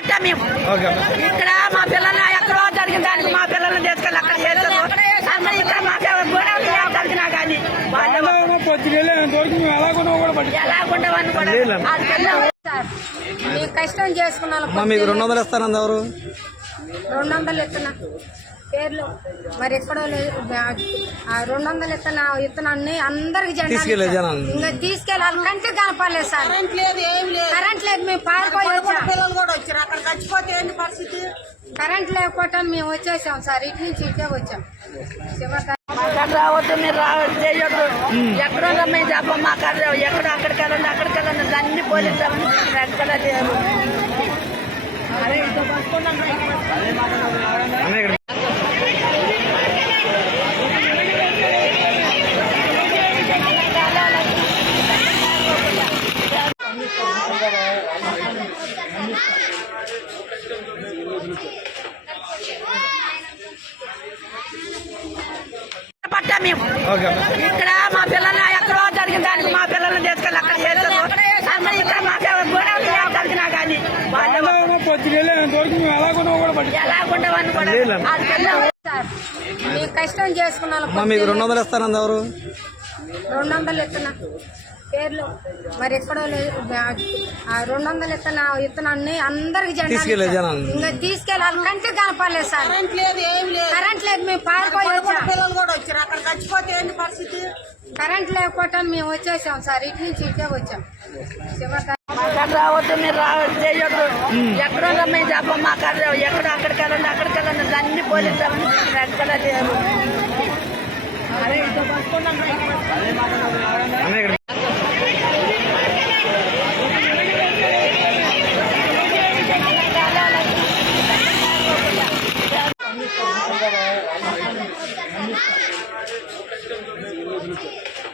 పట్టా మేము. ఓకే. ఇక్కడ మా పిల్లల్ని ఎక్కడో జరిగిన దానికి మా పిల్లల్ని తీసుకెళ్ళి అక్కడ ఇక్కడ మా జరిగినా కానీ కష్టం చేసుకున్న వాళ్ళకి అమ్మా మీకు రెండు వందలు ఇస్తానంది ఎవరు? రెండు వందలు ఇస్తున్నా పేర్లు. మరి ఎక్కడో లేదు. ఆ రెండు వందలు ఇస్తున్నా ఇస్తున్నాన్ని అందరికి జనాలు. ఇంకా తీసుకెళ్ళాలి కంటే కనపడలేదు సార్. కరెంట్ లేదు ఏం లేదు. కరెంట్ లేదు మేము పారిపోయి వచ్చాం పిల్లలు కూడా వచ్చారు అక్కడ చచ్చిపోతే ఏంటి పరిస్థితి కరెంట్ లేకపోవటం మేము వచ్చేసాం సార్ ఇటు నుంచి ఇటే వచ్చాం. రావద్దు మీరు రావద్దు చేయొద్దు. ఎక్కడో మేము చెప్ప మా కర్ర ఎక్కడ అక్కడికి వెళ్ళండి అక్కడికి వెళ్ళండి. అన్ని పోలీసు ఎక్కడ చేయరు. Thank you. మేము. ఇక్కడ మా పిల్లల్ని ఎక్కడో జరిగిన దానికి మా పిల్లల్ని తీసుకెళ్ళి అక్కడ ఇక్కడ మా జరిగినా కానీ కూడా ఎలాగుండవని మీ కష్టం చేసుకున్న అమ్మా మీకు రెండు వందలు ఇస్తానంది ఎవరు? రెండు వందలు ఇస్తున్నా పేర్లు. మరి ఎక్కడో లేదు. ఆ రెండు వందలు ఇస్తున్నా ఇస్తున్నాన్ని అందరికి జనాలు. ఇంకా తీసుకెళ్ళాలి కంటే కనపడలేదు సార్. కరెంట్ లేదు ఏం లేదు. కరెంట్ లేదు మేము పారిపోయి అక్కడ చచ్చిపోతే ఏంటి పరిస్థితి? కరెంట్ లేకపోవటం మేము వచ్చేసాం సార్. ఇటు నుంచి ఇటే వచ్చాం. రావద్దు మీరు రావద్దు చేయొద్దు. ఎక్కడో రమ్మని చెప్ప మాకు అది ఎక్కడ అక్కడికి వెళ్ళండి అక్కడికి వెళ్ళండి. అన్ని పోలీసు ఎక్కడ చేయరు. おっちゃん様気持ち。